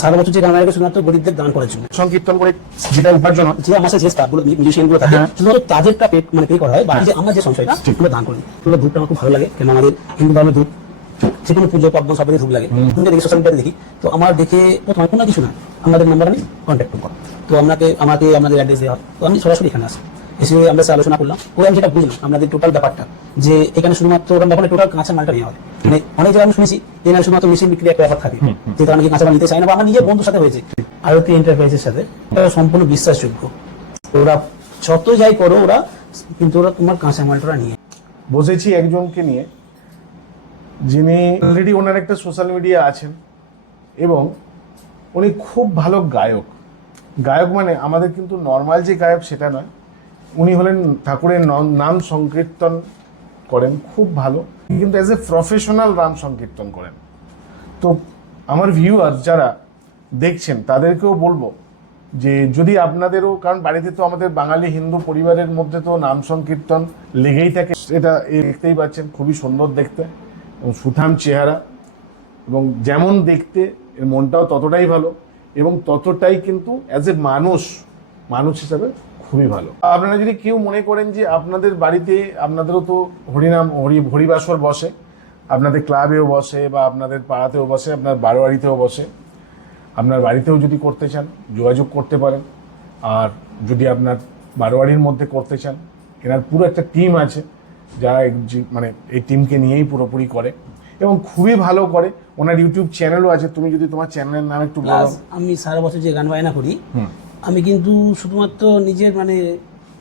সারা বছর যে গান গাইবে শুধুমাত্র গরিবদের দান করার জন্য, সংকীর্তন করে যেটা উপার্জন হয়, যে আমার সাথে যে স্টাফগুলো মিউজিশিয়ান গুলো থাকে শুধুমাত্র তাদেরটা পে করা হয়, বাকি যে আমার যে সংশয়টা সেগুলো দান করি। এগুলো ধূপটা আমার খুব ভালো লাগে, কেন আমাদের হিন্দু ধর্মের ধূপ যে কোনো পুজো পার্বণ সবাই ধূপ লাগে। তুমি দেখি সোশ্যাল মিডিয়াতে দেখি, তো আমার দেখে প্রথমে কোনো কিছু না, আমাদের নাম্বার আমি কন্ট্যাক্ট করবো, তো আমাকে আমাদের অ্যাড্রেস দেওয়া, তো আমি সরাসরি এখানে আসি, এসে আমরা আলোচনা করলাম, আমি যেটা বুঝলাম আপনাদের টোটাল ব্যাপারটা, যে এখানে শুধুমাত্র ওরা ব্যাপারে টোটাল কাঁচা মালটা নেওয়া হয়। মানে অনেক জায়গায় আমি শুনেছি যে না শুধুমাত্র মেশিন বিক্রি একটা ব্যাপার থাকে, যে তারা নাকি কাঁচা মাল নিতে চায় না, বা আমার নিজের বন্ধুর সাথে হয়েছে আরতি এন্টারপ্রাইজের সাথে, ওরা সম্পূর্ণ বিশ্বাসযোগ্য, ওরা যত যাই করো ওরা, কিন্তু ওরা তোমার কাঁচা মালটা নিয়ে। বসেছি একজনকে নিয়ে, যিনি অলরেডি ওনার একটা সোশ্যাল মিডিয়া আছেন এবং উনি খুব ভালো গায়ক। গায়ক মানে আমাদের কিন্তু নর্মাল যে গায়ক সেটা নয়, উনি হলেন ঠাকুরের নাম সংকীর্তন করেন খুব ভালো, কিন্তু অ্যাজ এ প্রফেশনাল নাম সংকীর্তন করেন। তো আমার ভিউয়ার যারা দেখছেন তাদেরকেও বলবো যে যদি আপনাদেরও, কারণ বাড়িতে তো আমাদের বাঙালি হিন্দু পরিবারের মধ্যে তো নাম সংকীর্তন লেগেই থাকে, এটা দেখতেই পাচ্ছেন খুবই সুন্দর দেখতে এবং সুঠাম চেহারা, এবং যেমন দেখতে এর মনটাও ততটাই ভালো, এবং ততটাই কিন্তু অ্যাজ এ মানুষ হিসাবে খুবই ভালো। আপনারা যদি কেউ মনে করেন যে আপনাদের বাড়িতে, আপনাদেরও তো হরিবাসর বসে, আপনাদের ক্লাবেও বসে বা আপনাদের পাড়াতেও বসে, আপনার বারোয়ারিতেও বসে, আপনার বাড়িতেও যদি করতে চান যোগাযোগ করতে পারেন। আর যদি আপনার বারোয়ারির মধ্যে করতে চান, এনার পুরো একটা টিম আছে যারা মানে এই টিমকে নিয়েই পুরোপুরি করে এবং খুবই ভালো করে। ওনার ইউটিউব চ্যানেলও আছে, তুমি যদি তোমার চ্যানেলের নাম একটু বলো। আমি সারা বছর যে গান বায়না করি, আমি কিন্তু শুধুমাত্র নিজের মানে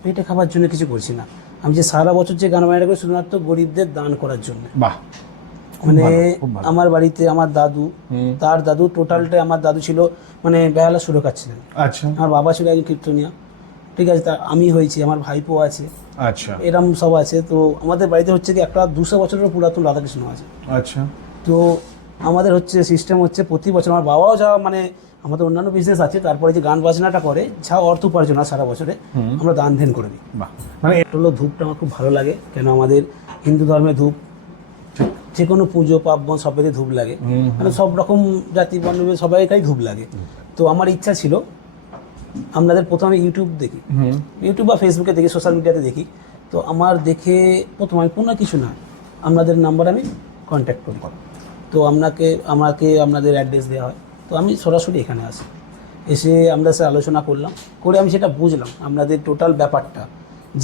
পেটে খাবার জন্য কিছু করছি না, আমি যে সারা বছর যে গান বায়না করি শুধুমাত্র গরিবদের দান করার জন্য। বাহ, মানে আমার বাড়িতে আমার দাদু, তার দাদু টোটালটাই, আমার দাদু ছিল মানে বেহালা সুরকার ছিলেন, আচ্ছা, আমার বাবা ছিল একজন কীর্তনিয়া, ঠিক আছে, তা আমি হয়েছি, আমার ভাইপো আছে, আচ্ছা, এরম সব আছে। তো আমাদের বাড়িতে হচ্ছে কি একটা 200 বছরের পুরাতন রাধাকৃষ্ণ আছে, আচ্ছা। তো আমাদের হচ্ছে সিস্টেম হচ্ছে প্রতি বছর, আমার বাবাও যা মানে আমাদের অন্যান্য বিজনেস আছে, তারপরে যে গান বাজনাটা করে যা অর্থ উপার্জন হয় সারা বছরে আমরা দান ধ্যান করে দিই। মানে এটা হলো ধূপটা আমার খুব ভালো লাগে, কেন আমাদের হিন্দু ধর্মের ধূপ যে কোনো পুজো পার্বণ সবাইতে ধূপ লাগে, মানে সব রকম জাতি বর্ণ সবাইকাই ধূপ লাগে। তো আমার ইচ্ছা ছিল, আপনাদের প্রথমে ইউটিউব দেখি, ইউটিউব বা ফেসবুকে দেখি, সোশ্যাল মিডিয়াতে দেখি, তো আমার দেখে প্রথমে কোনো কিছু না, আপনাদের নাম্বার আমি কন্ট্যাক্ট করি, তো আমাকে আপনাদের অ্যাড্রেস দেওয়া হয়, তো আমি সরাসরি এখানে আসি, এসে আমরা সে আলোচনা করলাম, করে আমি সেটা বুঝলাম আপনাদের টোটাল ব্যাপারটা,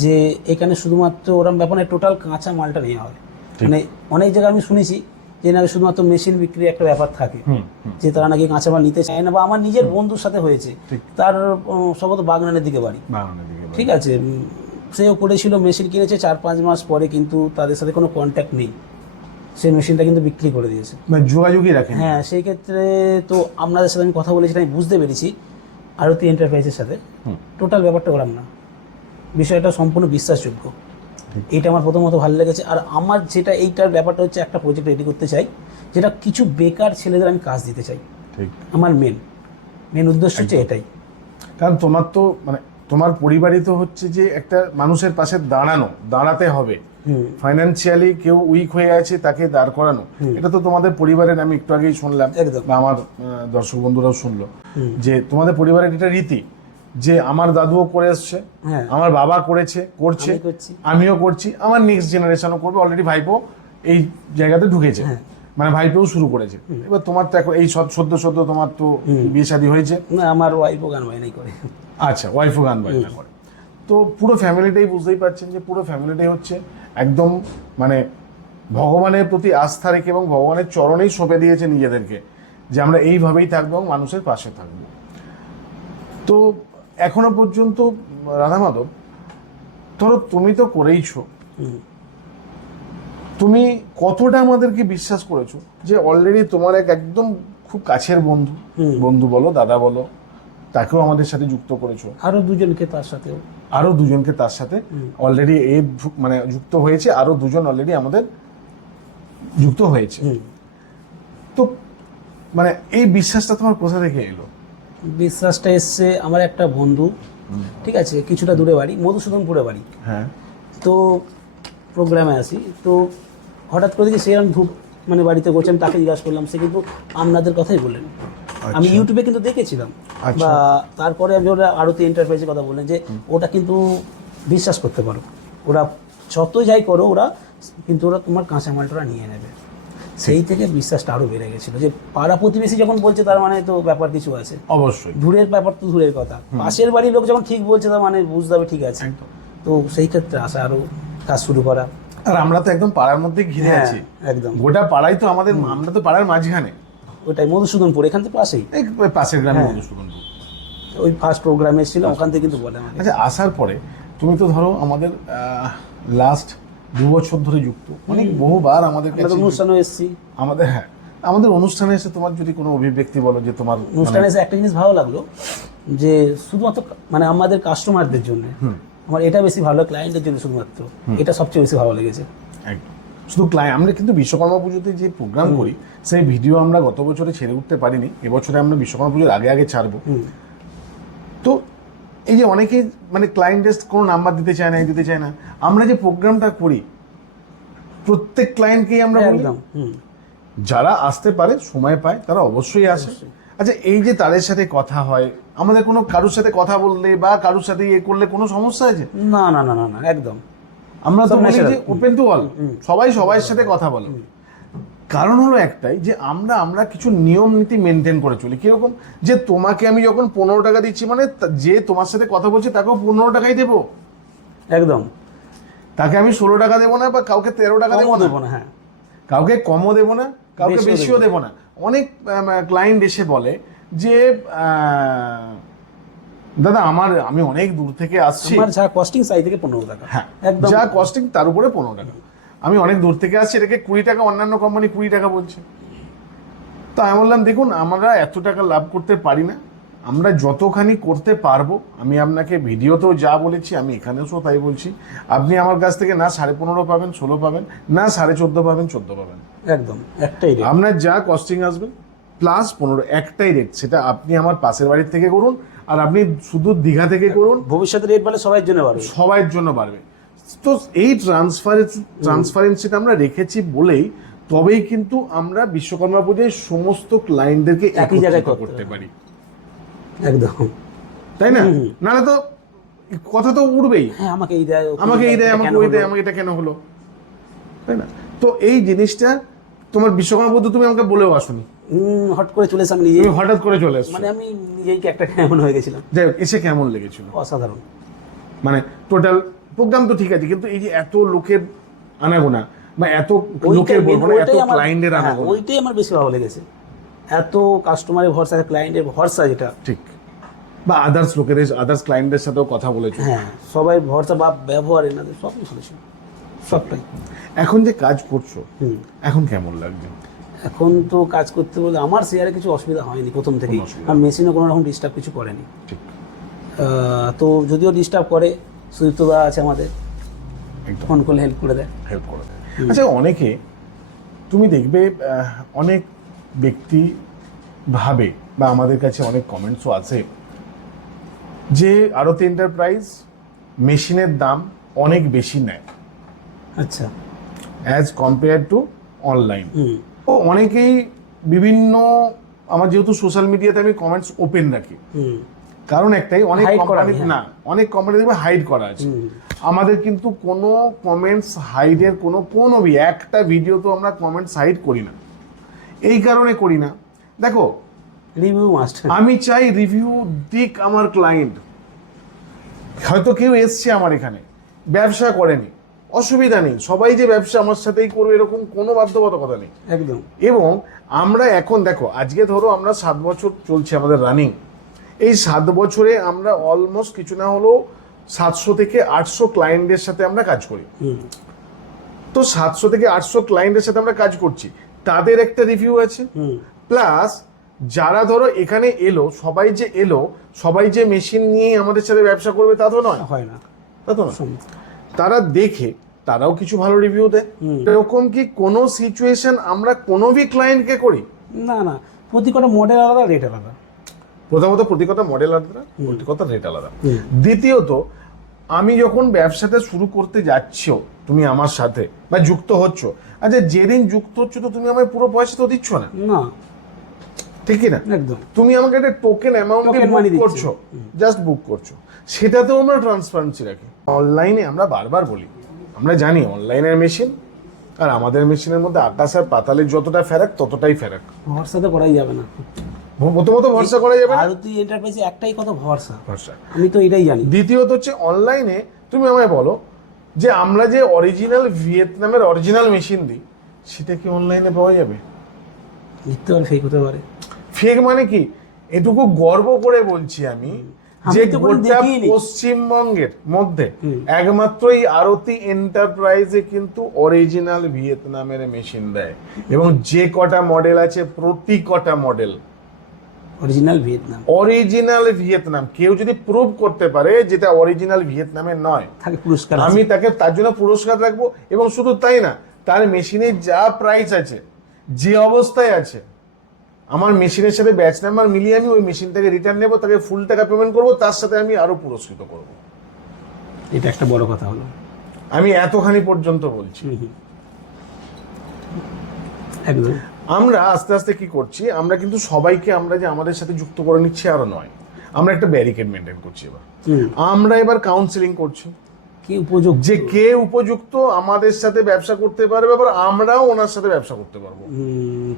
যে এখানে শুধুমাত্র ওরম ব্যাপারে টোটাল কাঁচা মালটা নেওয়া হয়। মানে অনেক জায়গায় আমি শুনেছি যে না শুধুমাত্র মেশিন বিক্রি একটা ব্যাপার থাকে, যে তারা নাকি কাঁচা মাল নিতে চায় না, বা আমার নিজের বন্ধুর সাথে হয়েছে, তার সম্ভবত বাগনানের দিকে বাড়ি, ঠিক আছে, সেও করেছিল, মেশিন কিনেছে 4-5 মাস পরে, কিন্তু তাদের সাথে কোনো কন্ট্যাক্ট নেই, সেই মেশিনটা কিন্তু বিক্রি করে দিয়েছে, মানে যোগাযোগই রাখেন। হ্যাঁ, সেই ক্ষেত্রে তো আপনাদের সাথে আমি কথা বলেছি, আমি বুঝতে পেরেছি আরতি এন্টারপ্রাইজের সাথে টোটাল ব্যাপারটা ওরম না, বিষয়টা সম্পূর্ণ বিশ্বাসযোগ্য। এইটা আমার প্রথমত ভালো লেগেছে। আর আমার যেটা এইটার ব্যাপারটা হচ্ছে, একটা প্রজেক্ট রেডি করতে চাই, যেটা কিছু বেকার ছেলেদের আমি কাজ দিতে চাই, আমার মেন উদ্দেশ্য হচ্ছে এটাই। কারণ তোমার তো মানে তোমার পরিবারই তো হচ্ছে যে একটা মানুষের পাশে দাঁড়াতে হবে, ফাইন্যান্সিয়ালি কেউ উইক হয়ে আছে তাকে দাঁড় করানো, এটা তো তোমাদের পরিবারের, আমি একটু আগেই শুনলাম বা আমার দর্শক বন্ধুরাও শুনলো যে তোমাদের পরিবারের এটা রীতি, যে আমার দাদুও করে এসছে, আমার বাবা করছে, আমিও করছি, আমার নেক্সট জেনারেশনও করবে, অলরেডি ভাইপো এই জায়গাতে ঢুকেছে, মানে ভাইপোও শুরু করেছে, এবার তোমার তো এখন এই সদ্য তোমার তো বিয়ে শাদী হয়েছে। না, আমার ওয়াইফও গান বাজনাই করে। আচ্ছা, ওয়াইফও গান বাজনা করে, তো পুরো ফ্যামিলিটাই বুঝতেই পারছেন যে পুরো ফ্যামিলিটাই হচ্ছে একদম মানে ভগবানের প্রতি আস্থা রেখে এবং ভগবানের চরণেই সঁপে দিয়েছে নিজেদেরকে, যে আমরা এইভাবেই থাকবো এবং মানুষের পাশে থাকবো। তো এখনো পর্যন্ত রাধা মাধব, ধরো তুমি তো করেইছো, তুমি কতটা আমাদেরকে বিশ্বাস করেছো যে অলরেডি তোমার একদম খুব কাছের বন্ধু বলো, দাদা বলো, তাকেও আমাদের সাথে যুক্ত করেছো, আরো দুজনকে তার সাথে অলরেডি মানে যুক্ত হয়েছে, আরো দুজন অলরেডি আমাদের যুক্ত হয়েছে। তো মানে এই বিশ্বাসটা তোমার কোথা থেকে এলো? বিশ্বাসটা এসছে আমার একটা বন্ধু, ঠিক আছে, কিছুটা দূরে বাড়ি, মধুসূদনপুরে বাড়ি, হ্যাঁ, তো প্রোগ্রামে আসি, তো হঠাৎ করে দেখি সেরকম ধূপ মানে বাড়িতে করছে, আমি তাকে জিজ্ঞাসা করলাম, সে কিন্তু আপনাদের কথাই বললেন, আমি ইউটিউবে কিন্তু দেখেছিলাম। বা তারপরে আমি ওরা আরতি এন্টারপ্রাইজের কথা বললেন যে ওটা কিন্তু বিশ্বাস করতে পারো, ওরা যতই যাই করো ওরা কিন্তু ওরা তোমার কাঁচামালটা নিয়ে নেবে। সেই থেকে বিশ্বাসটা আরও বেড়ে গেছিলো যে পাড়া প্রতিবেশী যখন বলছে তার মানে তো ব্যাপার কিছু আছে। অবশ্যই দূরের ব্যাপার তো দূরের কথা, পাশের বাড়ির লোক যখন ঠিক বলছে তার মানে বুঝতে হবে ঠিক আছে। তো সেই ক্ষেত্রে আসা আরও কাজ শুরু করা। আর আমরা তো একদম পাড়ার মধ্যে ঘিরে আছি, একদম গোটা পাড়াই তো আমাদের, আমরা তো পাড়ার মাঝখানে। ওটাই মধুসূদনপুর, এখান থেকে পাশেই, এই পাশের গ্রামে মধুসূদনপুর। ওই ফার্স্ট প্রোগ্রামে এসেছিল ওখান থেকে কিন্তু বলে আমাকে। আচ্ছা, আসার পরে তুমি তো ধরো আমাদের লাস্ট 2 বছর ধরে যুক্ত, অনেক বহুবার আমাদের কাছে অনুষ্ঠানে এসেছি। আমাদের আমাদের অনুষ্ঠানে এসে তোমার যদি কোনো অভিব্যক্তি বলো যে তোমার অনুষ্ঠানে এসে একটা জিনিস ভালো লাগলো যে শুধুমাত্র মানে আমাদের কাস্টমারদের জন্য, আমার এটা বেশি ভালো, ক্লায়েন্টের জন্য শুধুমাত্র, এটা সবচেয়ে বেশি ভালো লেগেছে। একদম শুধু ক্লায়েন্ট, আমরা কিন্তু বিশ্বকর্মা পুজোতে যে প্রোগ্রাম করি সেই ভিডিও আমরা গত বছরে ছেড়ে উঠতে পারিনি, এবছরে আমরা বিশ্বকর্মা পুজোর আগে ছাড়বো। তো এই যে অনেকে মানে ক্লায়েন্টের কোনো নাম্বার দিতে চায় না, দিতে চায় না, আমরা যে প্রোগ্রামটা করি প্রত্যেক ক্লায়েন্টকেই আমরা বলি যারা আসতে পারে সময় পায় তারা অবশ্যই আসে। আচ্ছা, এই যে তাদের সাথে কথা হয়, আমাদের কোনো কারোর সাথে কথা বললে বা কারোর সাথে ইয়ে করলে কোনো সমস্যা আছে? না না না না না, একদম আমরা তো বলি যে ওপেন টু অল, সবাই সবার সাথে কথা বলে। কারণ হলো একটাই যে আমরা কিছু নিয়ম নীতি মেনটেন করে চলি। কিরকম, যে তোমাকে আমি যখন 15 টাকা দিচ্ছি মানে যে তোমার সাথে কথা বলছে তাকেও 15 টাকাই দেবো, একদম। তাকে আমি 16 টাকা দেবো না, বা কাউকে 13 টাকা দেবো না, হ্যাঁ, কাউকে কমও দেবো না, কাউকে বেশিও দেবো না। অনেক ক্লায়েন্ট এসে বলে যে দাদা আমি অনেক দূর থেকে আসছি, আমার যা কস্টিং চাই থেকে 15 টাকা, হ্যাঁ একদম যা কস্টিং তার উপরে 15 টাকা, আমি অনেক দূর থেকে আসছি, এটাকে 20 টাকা, অন্যান্য কোম্পানি 20 টাকা বলছে। তো আমি বললাম দেখুন, আমরা এত টাকা লাভ করতে পারি না, আমরা যতখানি করতে পারবো, আমি আপনাকে ভিডিওতেও যা বলেছি আমি এখানেও তাই বলছি, আপনি আমার কাছ থেকে না 15.5 পাবেন, 16 পাবেন, না 14.5 পাবেন, 14 পাবেন, একদম একটাই রেট। আপনার যা কস্টিং আসবে প্লাস 15 একটাই রেট। সেটা আপনি আমার পাশের বাড়ির থেকে করুন আর আপনি শুধু দীঘা থেকে করুন, ভবিষ্যতে রেট বাড়লে সবার জন্য বাড়বে, সবার জন্য বাড়বে। তো এই ট্রান্সপারেন্সিটা আমরা রেখেছি বলেই তবেই কিন্তু আমরা বিশ্বকর্মা পুজোয় সমস্ত ক্লায়েন্টদেরকে একই জায়গায় করতে পারি, একদম, তাই না? নাহলে তো কথা তো উড়বেই, আমাকে এই দেয়, আমাকে এই দেয়, আমাকে ওই দেয়, আমাকে এটা কেন হলো, তাই না? তো এই জিনিসটা তোমার বিশ্বকর্মা পুজো তুমি আমাকে বলেও আসোনি, হট করে চলে এসে আমি নিজে, হঠাৎ করে চলে এসছো, মানে আমি নিজেই একটা কেমন হয়ে গেছিলাম। যাই হোক, এসে কেমন লেগেছিল? অসাধারণ। মানে টোটাল প্রোগ্রাম তো ঠিক আছে, কিন্তু এই যে এত লোকের আনাগোনা বা এত লোকের বলবো না, এত ক্লায়েন্টের আনাগোনা, ওইটাই আমার বেশি ভালো লেগেছে। এত কাস্টমারের ভরসা, ক্লায়েন্টের ভরসা, যেটা ঠিক, বা আদার্স ক্লায়েন্টদের সাথেও কথা বলেছো, হ্যাঁ সবাই ভরসা বা ব্যবহার এনাদের সবই ভালো ছিল, সবটাই। এখন যে কাজ করছো এখন কেমন লাগছে? এখন তো কাজ করতে বলে আমার শেয়ারে কিছু অসুবিধা হয়নি প্রথম থেকেই, আর মেশিনও কোনো রকম ডিস্টার্ব কিছু করেনি। ঠিক, তো যদিও ডিস্টার্ব করে, সুদীপ্তদা আছে আমাদের, ফোন করলে হেল্প করে দেয়। আচ্ছা, অনেকে তুমি দেখবে অনেক ব্যক্তি ভাবে বা আমাদের কাছে অনেক কমেন্টসও আছে যে আরতি এন্টারপ্রাইজ মেশিনের দাম অনেক বেশি নেয়, আচ্ছা, অ্যাজ কম্পেয়ার টু অনলাইন। ও অনেকেই বিভিন্ন, আমার যেহেতু সোশ্যাল মিডিয়াতে আমি কমেন্টস ওপেন রাখি, কারণ একটাই, অনেক কোম্পানি না, অনেক কোম্পানি দেখবে হাইড করা আছে, আমাদের কিন্তু কোনো কমেন্টস হাইডের কোনো একটা ভিডিও তো আমরা কমেন্টস হাইড করি না। এই কারণে করি না, দেখো রিভিউ মাস্ট, আমি চাই রিভিউ দিক আমার ক্লায়েন্ট। হয়তো কেউ এসছে আমার এখানে, ব্যবসা করেনি, অসুবিধা নেই, সবাই যে ব্যবসা আমার সাথেই করবে এরকম কোনো বাধ্যবাধকতা নেই, একদম। এবং আমরা এখন দেখো, আজকে ধরো আমরা 7 বছর চলছে আমাদের রানিং, এই 7 বছরে আমরা অলমোস্ট কিছু না হলেও 700 থেকে 800 ক্লায়েন্টের সাথে আমরা কাজ করি। তো 700 থেকে 800 ক্লায়েন্টের সাথে আমরা কাজ করছি, তাদের একটা রিভিউ আছে, প্লাস যারা ধরো এখানে এলো, সবাই যে মেশিন নিয়ে আমাদের সাথে ব্যবসা করবে তা তো নয়, হয় না, তা তো না, তারা দেখে তারাও কিছু ভালো রিভিউ দেয়। এরকম কি কোনো সিচুয়েশন আমরা কোনো ক্লায়েন্টকে করি না? না, প্রতি কটা মডেল আলাদা, রেট আলাদা। প্রথমত প্রতি কথা মডেল আলাদা, প্রতি কথা রেট আলাদা। দ্বিতীয়ত, আমি যখন ব্যবসাটা শুরু করতে যাচ্ছ তুমি আমার সাথে বা যুক্ত হচ্ছ, আচ্ছা যেদিন যুক্ত হচ্ছ তো তুমি আমায় পুরো পয়সা তো দিচ্ছ না, না, ঠিক কি না? একদম। তুমি আমাকে একটা টোকেন অ্যামাউন্টে বুক করছো, জাস্ট বুক করছো, সেটাতেও আমরা ট্রান্সপারেন্সি রাখি। অনলাইনে আমরা বারবার বলি, আমরা জানি অনলাইনের মেশিন আর আমাদের মেশিনের মধ্যে আকাশ আর পাতালের যতটা ফেরাক ততটাই ফেরাক। ভরসা তো করাই যাবে না, প্রথমত ভরসা করা যাবে না। আরতি এন্টারপ্রাইজে একটাই কথা, ভরসা। আমি তো এটাই জানি। দ্বিতীয়ত হচ্ছে অনলাইনে তুমি আমায় বলো যে আমরা যে অরিজিনাল ভিয়েতনামের অরিজিনাল মেশিন দিই সেটা কি অনলাইনে পাওয়া যাবে? মিথ্যে পারে, ফেক হতে পারে। ফেক মানে কি? এটুকু গর্ব করে বলছি আমি যে গোটা পশ্চিমবঙ্গের মধ্যে একমাত্রই আরতি এন্টারপ্রাইজে কিন্তু অরিজিনাল ভিয়েতনামের মেশিন দেয়, এবং যে কটা মডেল আছে প্রতি কটা মডেল অরিজিনাল ভিয়েতনাম। কেউ যদি প্রুভ করতে পারে যেটা অরিজিনাল ভিয়েতনামের নয়, পুরস্কার, আমি তাকে তার জন্য পুরস্কার রাখবো। এবং শুধু তাই না, তার মেশিনের যা প্রাইস আছে, যে অবস্থায় আছে, আমার মেশিনের সাথে ব্যাচ নাম্বার মিলিয়ে আমি ওই মেশিনটাকে রিটার্ন নেবো, তাকে ফুল টাকা পেমেন্ট করবো, তার সাথে আমি আরো পুরস্কৃত করব। এটা একটা বড় কথা হলো, আমি এতখানি পর্যন্ত বলছি। একদম। আমরা আস্তে আস্তে কি করছি, আমরা কিন্তু সবাইকে আমরা যে আমাদের সাথে যুক্ত করে নিচ্ছি আরো নয়, আমরা একটা ব্যারিকেড মেনটেন করছি। এবার আমরা কাউন্সেলিং করছি কে উপযুক্ত আমাদের সাথে ব্যবসা করতে পারবে, আবার আমরাও ওনার সাথে ব্যবসা করতে পারবো।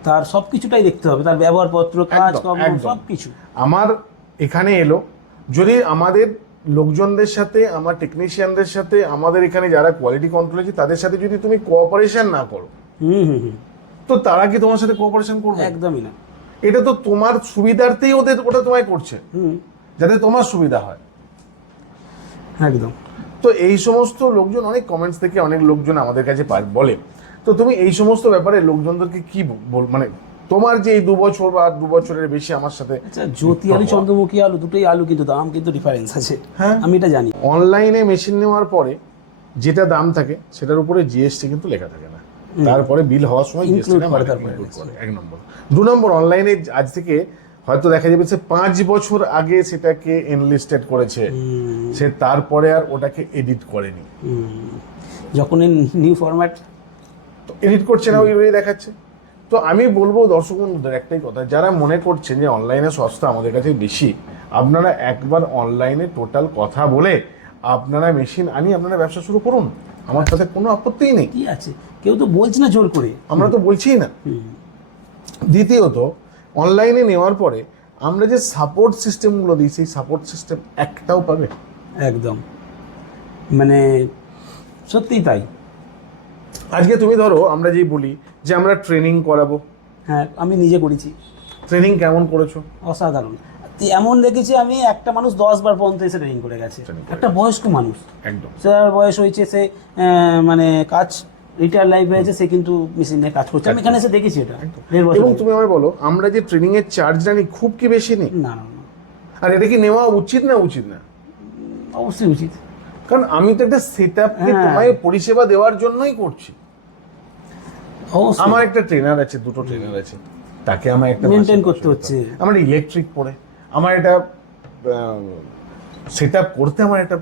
তার সবকিছুটাই দেখতে হবে, তার ব্যবহারপত্র, কাজ কর্ম সবকিছু। আমার এখানে এলো, যদি আমাদের লোকজনদের সাথে, আমার টেকনিশিয়ানদের সাথে, আমাদের এখানে যারা কোয়ালিটি কন্ট্রোল আছে তাদের সাথে যদি তুমি কোঅপারেশন না করো, তো তারা কি তোমার সাথে কোঅপারেশন করবে? একদমই না। এটা তো তোমার সুবিধার্থেই ওটা তোমায় করছে, যাতে তোমার সুবিধা হয়। একদম। তো এই সমস্ত লোকজন, অনেক কমেন্টস থেকে অনেক লোকজন আমাদের কাছে বলে, তো তুমি এই সমস্ত ব্যাপারে লোকজনদেরকে কি মানে তোমার যে এই 2 বছর বা 2 বছরের বেশি আমার সাথে, জ্যোতি আলু, চন্দ্রমুখী আলু, দুটোই আলু, কিন্তু দাম কিন্তু ডিফারেন্স আছে। হ্যাঁ, আমি এটা জানি। অনলাইনে মেশিন নেওয়ার পরে যেটা দাম থাকে সেটার উপরে জিএসটি কিন্তু লেখা থাকে না, তারপরে বিল হওয়ার সময় জিএসটি ইনক্লুড করে। 1 নম্বর। 2 নম্বর, অনলাইনে আজ থেকে হয়তো দেখা যাবে সে 5 বছর আগে সেটাকে এনলিস্টেড করেছে, সে তারপরে আর ওটাকে এডিট করেনি। যখন নিউ ফরম্যাট এডিট করছে না, ওই দেখাচ্ছে। তো আমি বলবো দর্শক বন্ধুদের একটাই কথা, যারা মনে করছেন যে অনলাইনে সস্তা, আমাদের কাছে বেশি, আপনারা একবার অনলাইনে টোটাল কথা বলে আপনারা মেশিন আপনারা ব্যবসা শুরু করুন, আমার সাথে কোনো আপত্তিই নেই। কি আছে, কেউ তো বলছে না জোর করে, আমরা তো বলছিই না। দ্বিতীয়ত, অনলাইনে নেওয়ার পরে আমরা যে সাপোর্ট সিস্টেমগুলো দিই, সেই সাপোর্ট সিস্টেম একটাও পাবে? একদম, মানে সত্যিই তাই। আজকে তুমি ধরো, আমরা যেই বলি যে আমরা ট্রেনিং করাবো, হ্যাঁ, আমি নিজে করেছি। ট্রেনিং কেমন করেছো? অসাধারণ। এমন দেখেছি আমি, একটা মানুষ 10 বার পর্যন্ত এসে ট্রেনিং করে গেছে, একটা বয়স্ক মানুষ, একদম স্যার বয়স হয়েছে, সে মানে কাজ রিটায়ার লাইফ হয়েছে, সে কিন্তু মেশিন নিয়ে কাজ করছে। আমি এখানে এসে দেখেছি এটা। এবং তুমি আমায় বলো, আমরা যে ট্রেনিং এর চার্জটা নিই খুব কি বেশি নেই? না না। আর এটা কি নেওয়া উচিত না? উচিত না? অবশ্যই উচিত, কারণ আমি তো একটা সেটআপকে তোমায় পরিষেবা দেওয়ার জন্যই করছি। আমার একটা ট্রেনার আছে, 2টো ট্রেনার আছে, তাকে আমার একটা মেইনটেইন করতে হচ্ছে। আমার ইলেকট্রিক পড়ে, আমার এটা সেটআপ করতে আমার একটা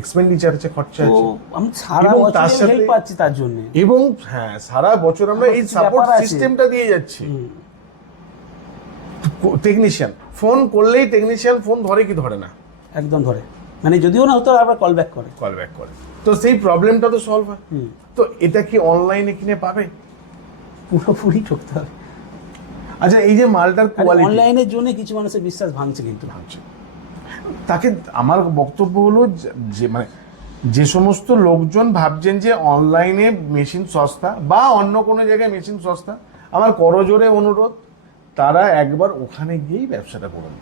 এক্সপেন্ডিচার আছে, খরচা আছে। আমি সারা বছর হেল্প পাচ্ছি তার জন্য। এবং হ্যাঁ, সারা বছর আমরা এই সাপোর্ট সিস্টেমটা দিয়ে যাচ্ছি। টেকনিশিয়ান ফোন করলেই টেকনিশিয়ান ফোন ধরে কি ধরে না? একদম ধরে, মানে যদিও না হতো আবার কল ব্যাক করে। তো সেই প্রবলেমটা তো সলভ হয়। তো এটা কি অনলাইনে কিনে পাবে? পুরোপুরি ঠকতে হবে। আচ্ছা, এই যে মালটার কোয়ালিটি, অনলাইনের জন্য কিছু মানুষের বিশ্বাস ভাঙছে, কিন্তু তাকে আমার বক্তব্য হলো যে মানে যে সমস্ত লোকজন ভাবছেন যে অনলাইনে মেশিন সস্তা বা অন্য কোনো জায়গায় মেশিন সস্তা, আমার করজোরে অনুরোধ, তারা একবার ওখানে গিয়েই ব্যবসাটা করুন,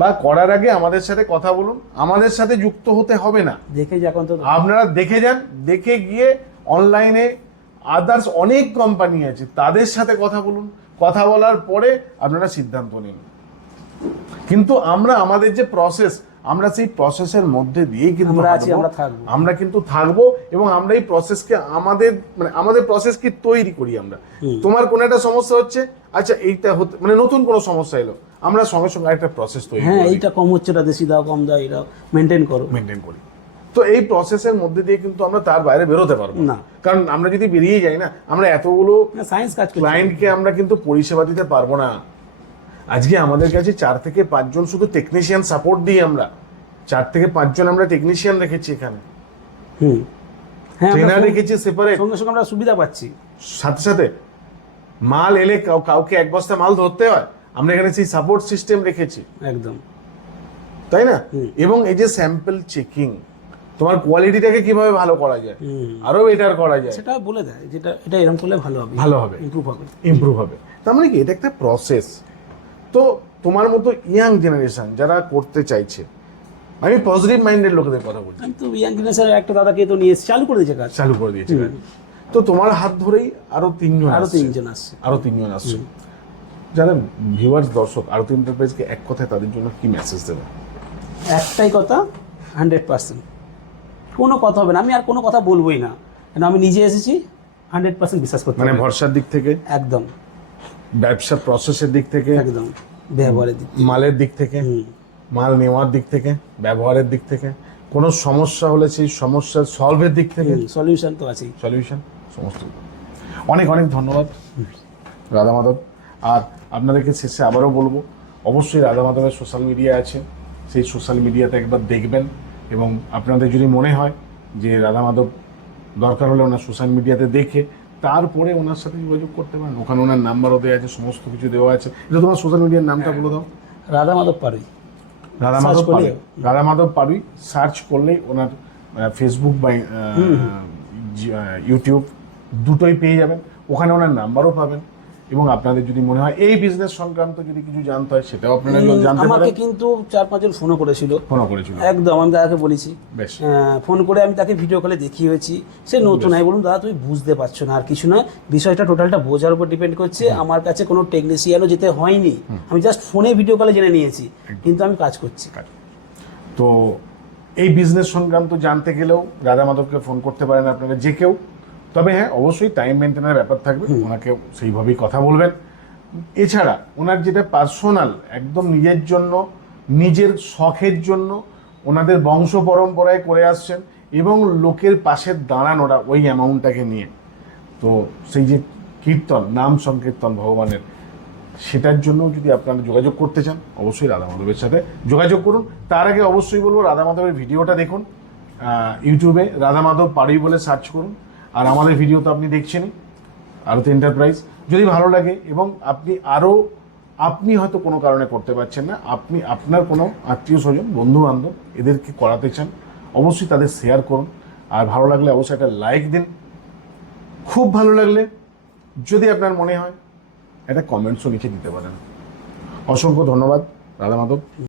বা করার আগে আমাদের সাথে কথা বলুন। আমাদের সাথে যুক্ত হতে হবে না, দেখে যান, আপনারা দেখে যান। দেখে গিয়ে অনলাইনে আদার্স অনেক কোম্পানি আছে, তাদের সাথে কথা বলুন। কথা বলার পরে আপনারা সিদ্ধান্ত নিন। কিন্তু আমরা আমাদের যে প্রসেস, আমরা সেই প্রসেসের মধ্যে দিয়েই কিন্তু আমরা কিন্তু থাকবো, এবং আমরা এই প্রসেসকে আমাদের প্রসেসকে তৈরি করি। আমরা তোমার কোনো একটা সমস্যা হচ্ছে, আচ্ছা এইটা হতে মানে নতুন কোনো সমস্যা এলো, আমরা সঙ্গে সঙ্গে একটা প্রসেস তৈরি করি। হ্যাঁ, এইটা কম হচ্ছে, এটা বেশি দাও, কম দাও, এটা মেনটেন করি। তো এই প্রসেসের মধ্যে দিয়ে কিন্তু আমরা তার বাইরে বেরোতে পারবো না। কারণ আমরা যদি বেরিয়ে যাই না, আমরা এতগুলো সায়েন্স কাজ করছে। ক্লায়েন্টকে আমরা কিন্তু পরিষেবা দিতে পারবো না। আজকে আমাদের কাছে 4 থেকে 5 জন শুধু টেকনিশিয়ান সাপোর্ট দিই আমরা, 4 থেকে 5 জন আমরা টেকনিশিয়ান রেখেছি এখানে, হ্যাঁ, ট্রেনার রেখেছি সেপারেট। সঙ্গে সঙ্গে আমরা সুবিধা পাচ্ছি। সাথে সাথে মাল এলে কাউকে 1 বস্তা মাল ধরতে হয়, আমরা এখানে সেই সাপোর্ট সিস্টেম রেখেছি, একদম, তাই না? এবং এই যে স্যাম্পল চেকিং, তোমার কোয়ালিটিটাকে কিভাবে ভালো করা যায়, আরো বেটার করা যায়, সেটা বলে দেয়, যেটা এটা এরকম করলে ভালো হবে, ইমপ্রুভ হবে। তার মানে কি এটা একটা প্রসেস। তো তোমার মতো ইয়াং জেনারেশন যারা করতে চাইছে, আমি পজিটিভ মাইন্ডেড লোকেদের কথা বলছি, আমি তো ইয়াং জেনারেশনের একটা দাদাকে তো নিয়ে চালু করে দিয়েছে কাজ, তো তোমার হাত ধরেই আরো 3 জন আসছে। যারা ভিউয়ার্স দর্শক আরতি এন্টারপ্রাইজকে এক কথায় তাদের জন্য কি মেসেজ দেবে? একটাই কথা, 100%, কোনো কথা হবে না, আমি আর কোনো কথা বলবোই না, কেন আমি নিজে এসেছি, 100% বিশ্বাস করতে, মানে ভরসার দিক থেকে, একদম ব্যবসা প্রসেসের দিক থেকে, একদম ব্যবহারের দিক, মালের দিক থেকে, মাল নেওয়ার দিক থেকে, ব্যবহারের দিক থেকে, কোনো সমস্যা হলে সেই সমস্যার সলভের দিক থেকে, সলিউশন তো আছেই, সলিউশন সমস্ত। অনেক অনেক ধন্যবাদ রাধা মাধব। আর আপনাদেরকে শেষে আবারও বলবো, অবশ্যই রাধা মাধবের সোশ্যাল মিডিয়া আছে, সেই সোশ্যাল মিডিয়াতে একবার দেখবেন, এবং আপনাদের যদি মনে হয় যে রাধা মাধব দরকার হলে ওনার সোশ্যাল মিডিয়াতে দেখে তারপরে ওনার সাথে যোগাযোগ করতে পারেন। ওখানে ওনার নাম্বারও দেওয়া আছে, সমস্ত কিছু দেওয়া আছে। এটা তোমার সোশ্যাল মিডিয়ার নামটা বলে দাও। রাধা মাধব পারুই, রাধা মাধব পারুই সার্চ করলেই ওনার ফেসবুক বা ইউটিউব দুটোই পেয়ে যাবেন, ওখানে ওনার নাম্বারও পাবেন। এবং আপনাদের যদি মনে হয় এই বিজনেস সংক্রান্ত যদি কিছু জানতে হয়, সেটাও আপনারা জানতে পারেন। আমাকে কিন্তু 4-5 জন ফোনও করেছিল, একদম, আমি দাদাকে বলেছি, ফোন করে আমি তাকে ভিডিও কলে দেখিয়েছি, সে নতুন, আমি বলুন দাদা তুমি বুঝতে পারছো না, আর কিছু নয়, বিষয়টা টোটালটা বোঝার উপর ডিপেন্ড করছে, আমার কাছে কোনো টেকনিশিয়ানও যেতে হয়নি, আমি জাস্ট ফোনে ভিডিও কলে জেনে নিয়েছি, কিন্তু আমি কাজ করছি। তো এই বিজনেস সংক্রান্ত জানতে গেলেও রাধা মাধবকে ফোন করতে পারেন আপনারা যে কেউ। তবে হ্যাঁ, অবশ্যই টাইম মেনটেনের ব্যাপার থাকবে, ওনাকে সেইভাবেই কথা বলবেন। এছাড়া ওনার যেটা পার্সোনাল, একদম নিজের জন্য, নিজের শখের জন্য, ওনাদের বংশ পরম্পরায় করে আসছেন, এবং লোকের পাশে দাঁড়ান ওরা ওই অ্যামাউন্টটাকে নিয়ে। তো সেই যে কীর্তন, নাম সংকীর্তন ভগবানের, সেটার জন্য যদি আপনারা যোগাযোগ করতে চান, অবশ্যই রাধা মাধবের সাথে যোগাযোগ করুন। তার আগে অবশ্যই বলবো, রাধা মাধবের ভিডিওটা দেখুন, ইউটিউবে রাধা মাধব পাড়ুই বলে সার্চ করুন। আর আমাদের ভিডিও তো আপনি দেখছেনই, আরতি এন্টারপ্রাইজ, যদি ভালো লাগে এবং আপনি হয়তো কোনো কারণে করতে পারছেন না, আপনি আপনার কোনো আত্মীয় স্বজন, বন্ধু বান্ধব এদেরকে করাতে চান, অবশ্যই তাদের শেয়ার করুন। আর ভালো লাগলে অবশ্যই একটা লাইক দিন। খুব ভালো লাগলে যদি আপনার মনে হয় একটা কমেন্টসও লিখে দিতে পারেন। অসংখ্য ধন্যবাদ রাধা মাধব।